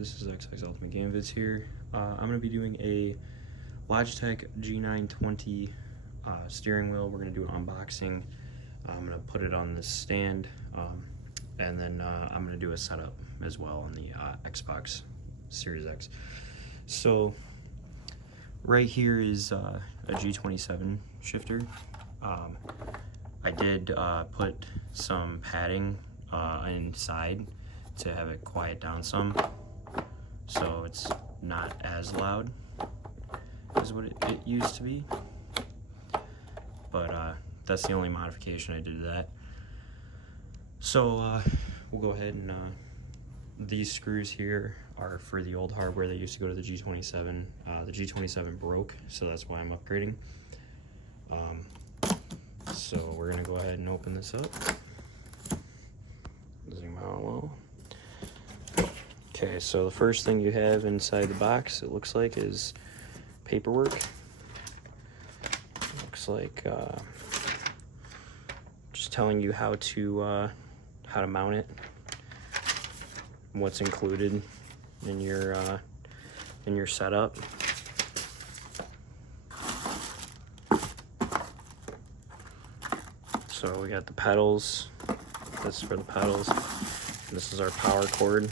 this is XX Ultimate Game Vids here. I'm going to be doing a Logitech G920 steering wheel. We're going to do an unboxing. I'm going to put it on this stand, and then I'm going to do a setup as well on the Xbox Series X. So right here is a G27 shifter. I did put some padding inside to have it quiet down some, so it's not as loud as what it used to be. But that's the only modification I did to that. So we'll go ahead and these screws here are for the old hardware that used to go to the G27. The G27 broke, so that's why I'm upgrading. So we're gonna go ahead and open this up. Zoom out a little. Okay, so the first thing you have inside the box, it looks like, is paperwork. Looks like just telling you how to mount it, what's included in your setup. So we got the pedals. This is for the pedals. This is our power cord.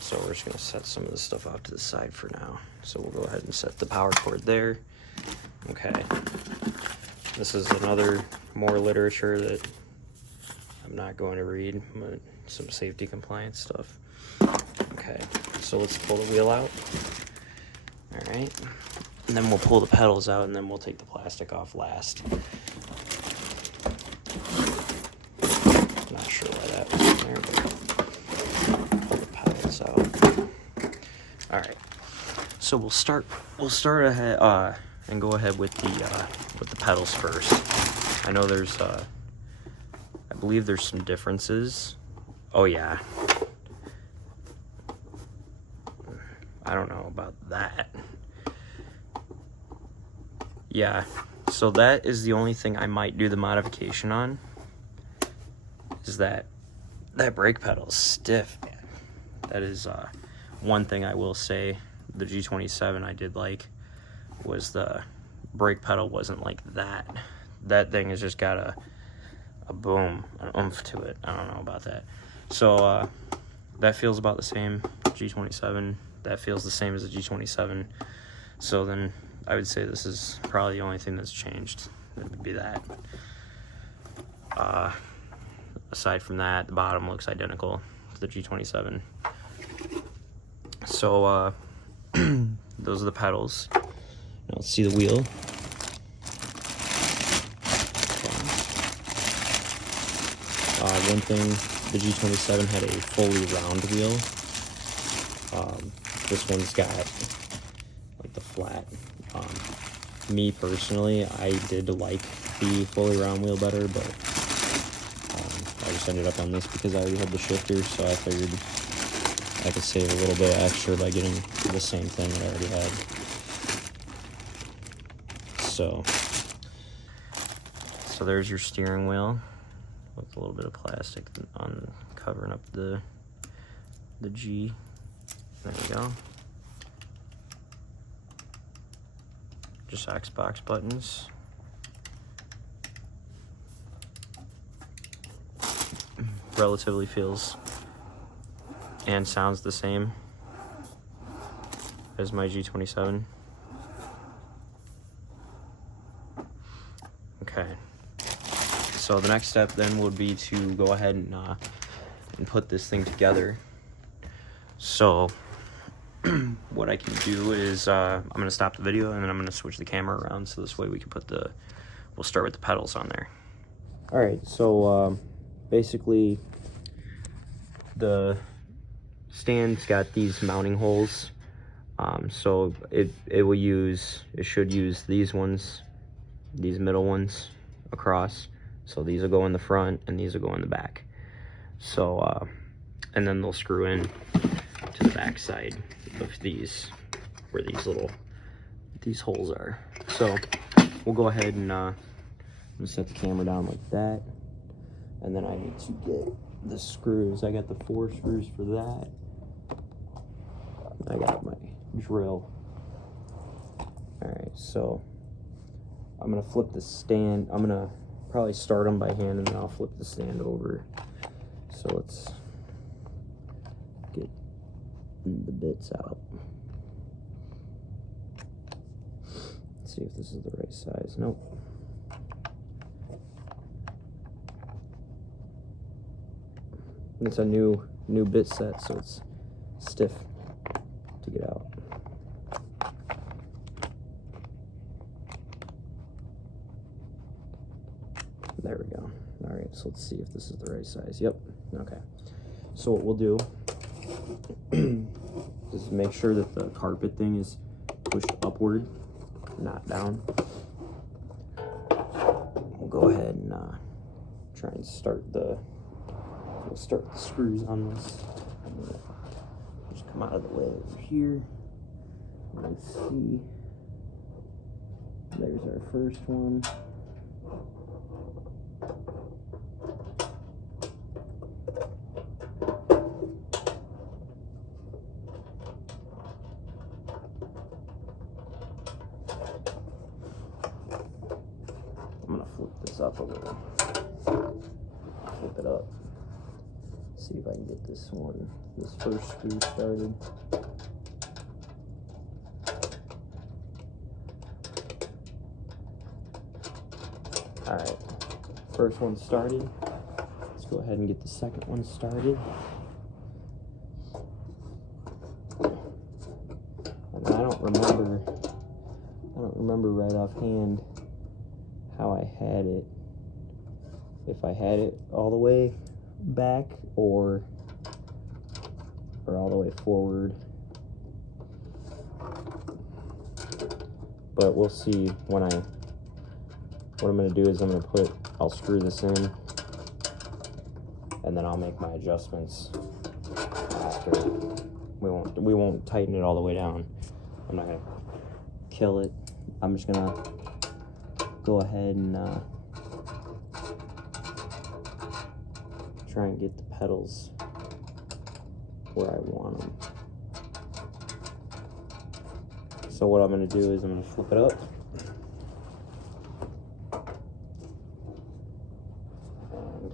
So we're just gonna set some of this stuff off to the side for now. So we'll go ahead and set the power cord there. Okay. This is more literature that I'm not going to read, but some safety compliance stuff. Okay, so let's pull the wheel out. All right. And then we'll pull the pedals out, and then we'll take the plastic off last. Not sure why that was in there, but pull the pedals out. All right. So we'll start ahead and go ahead with the pedals first. I know there's I believe there's some differences. Oh yeah. I don't know about that. Yeah, so that is the only thing I might do the modification on, is that brake pedal is stiff, man. That is one thing I will say. The G27 I did like was the brake pedal wasn't like that. That thing has just got a boom, an oomph to it. I don't know about that. So that feels about the same. G27, that feels the same as the G27. So then I would say this is probably the only thing that's changed. It would be that. Aside from that, the bottom looks identical to the G27. So those are the pedals. Now let's see the wheel. One thing, the G27 had a fully round wheel. This one's got like the flat. Me personally, I did like the fully round wheel better, but I just ended up on this because I already had the shifter, so I figured I could save a little bit extra by getting the same thing that I already had. So there's your steering wheel with a little bit of plastic on covering up the G. There we go. Just Xbox buttons. Relatively feels and sounds the same as my G27. Okay. So the next step then would be to go ahead and put this thing together. So what I can do is I'm going to stop the video, and then I'm going to switch the camera around, so this way we can we'll start with the pedals on there. Alright, so basically the stand's got these mounting holes. So it should use these ones, these middle ones across. So these will go in the front and these will go in the back. So and then they'll screw in to the back side of these, where these holes are. So we'll go ahead and set the camera down like that, and then I need to get the screws. I got the 4 screws for that. I got my drill. Alright, so I'm gonna flip the stand. I'm gonna probably start them by hand and then I'll flip the stand over. So let's get the bits out. Let's see if this is the right size. Nope. It's a new bit set, so it's stiff to get out. There we go. All right, so let's see if this is the right size. Yep. Okay. So what we'll do is make sure that the carpet thing is pushed upward, not down. We'll go ahead and try and start the screws on this. Just come out of the way over here. Let's see. There's our first one. I'm gonna flip this up a little. Flip it up. See if I can get this first screw started. All right, first one started. Let's go ahead and get the second one started. And I don't remember right offhand how I had it. If I had it all the way back or all the way forward, but we'll see what I'm going to do is I'll screw this in and then I'll make my adjustments after. We won't tighten it all the way down. I'm not going to kill it. I'm just going to go ahead and try and get the pedals where I want them. So what I'm going to do is I'm going to flip it up. And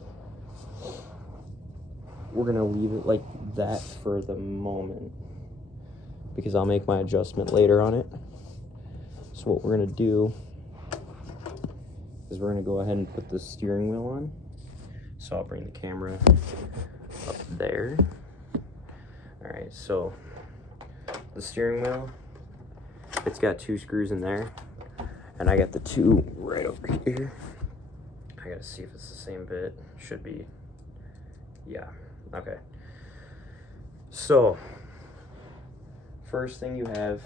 we're going to leave it like that for the moment because I'll make my adjustment later on it. So what we're going to do is we're going to go ahead and put the steering wheel on. So I'll bring the camera up there. All right, so the steering wheel, it's got 2 screws in there, and I got the 2 right over here. I gotta see if it's the same bit. Should be, yeah, okay. So, first thing you have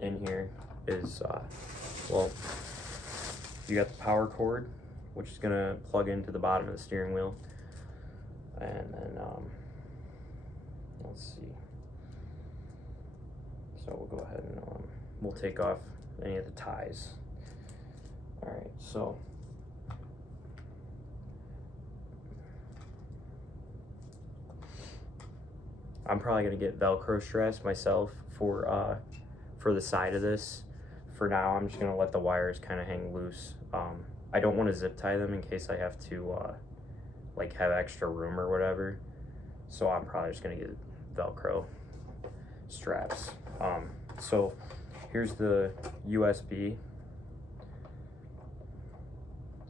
in here is, well, you got the power cord, which is gonna plug into the bottom of the steering wheel. And then, let's see. So we'll go ahead and we'll take off any of the ties. All right, so I'm probably gonna get Velcro straps myself for the side of this. For now, I'm just gonna let the wires kind of hang loose. I don't want to zip tie them in case I have to like have extra room or whatever. So I'm probably just gonna get Velcro straps. So here's the USB.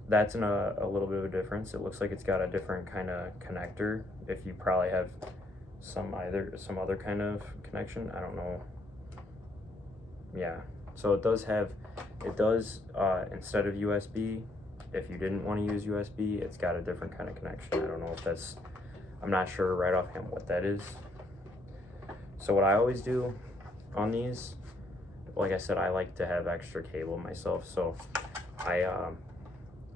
That's in a little bit of a difference. It looks like it's got a different kind of connector. If you probably have some other kind of connection, I don't know. Yeah, so it does instead of USB, if you didn't want to use USB, it's got a different kind of connection. I don't know if that's, I'm not sure right offhand what that is. So what I always do on these, like I said, I like to have extra cable myself, so I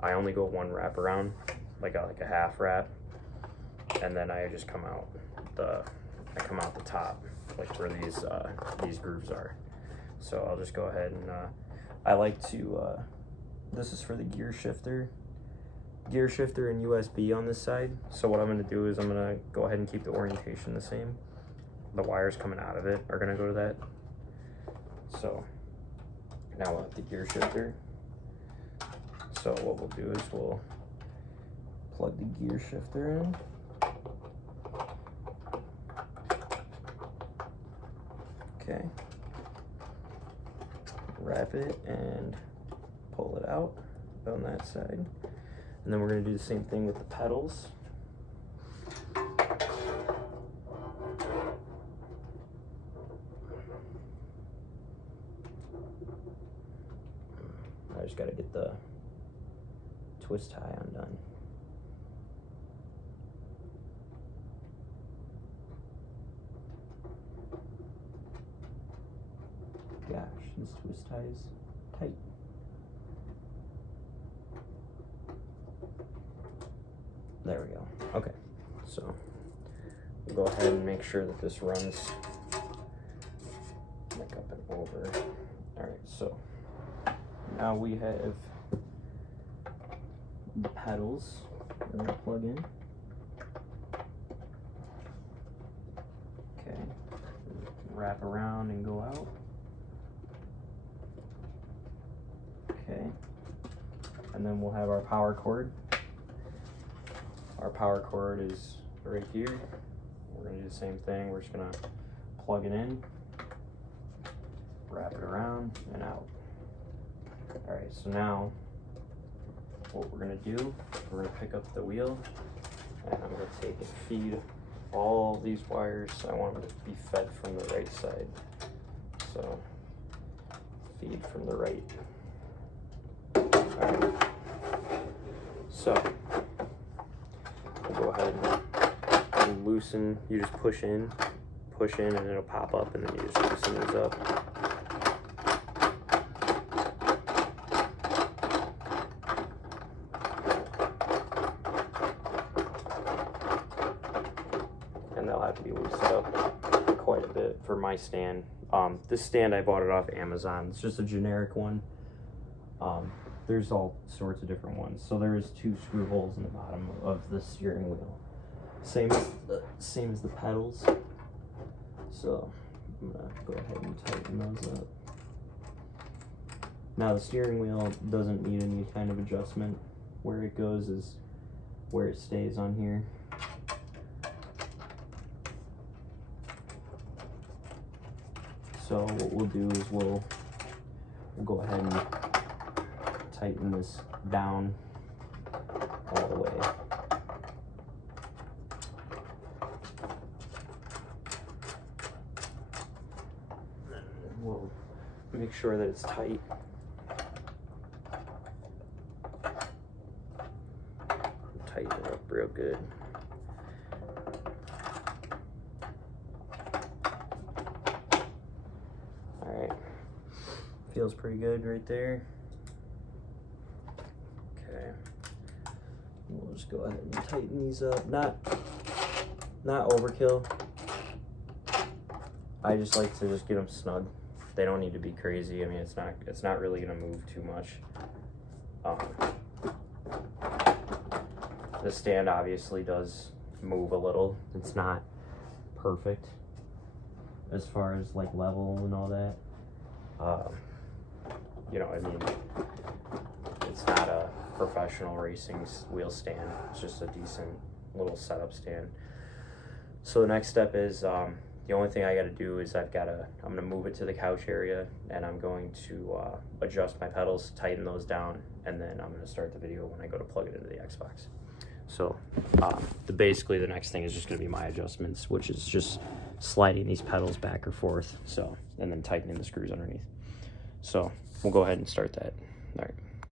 only go 1 wrap around, like a half wrap, and then I just come out the top, like where these grooves are. So I'll just go ahead and I like to this is for the gear shifter, gear shifter and USB on this side. So what I'm going to do is I'm going to go ahead and keep the orientation the same. The wires coming out of it are going to go to that. So now we'll have the gear shifter. So what we'll do is we'll plug the gear shifter in. Okay. Wrap it and pull it out on that side. And then we're going to do the same thing with the pedals. I just got to get the twist tie undone. Gosh, this twist tie is tight. There we go. Okay, so we'll go ahead and make sure that this runs like up and over. All right, so now we have the pedals we're gonna plug in. Okay, wrap around and go out. Okay, and then we'll have our power cord. Our power cord is right here. We're gonna do the same thing. We're just gonna plug it in, wrap it around and out. All right, so now what we're gonna do, we're gonna pick up the wheel and I'm gonna take and feed all these wires. I want them to be fed from the right side. So feed from the right. All right. So we'll go ahead and loosen. You just push in, and it'll pop up, and then you just loosen these up. And they'll have to be loosened up quite a bit for my stand. This stand I bought it off Amazon. It's just a generic one. There's all sorts of different ones. So there's 2 screw holes in the bottom of the steering wheel. Same as the pedals. So I'm gonna go ahead and tighten those up. Now the steering wheel doesn't need any kind of adjustment. Where it goes is where it stays on here. So what we'll do is we'll go ahead and tighten this down all the way. Then we'll make sure that it's tight. Tighten it up real good. All right, feels pretty good right there. We'll just go ahead and tighten these up. Not overkill. I just like to just get them snug. They don't need to be crazy. I mean, it's not really gonna move too much. The stand obviously does move a little. It's not perfect as far as like level and all that. You know, I mean, it's not a professional racing wheel stand. It's just a decent little setup stand. So the next step is the only thing I got to do is I'm gonna move it to the couch area, and I'm going to adjust my pedals, tighten those down, and then I'm gonna start the video when I go to plug it into the Xbox. So basically the next thing is just gonna be my adjustments, which is just sliding these pedals back or forth, so, and then tightening the screws underneath. So we'll go ahead and start that. All right.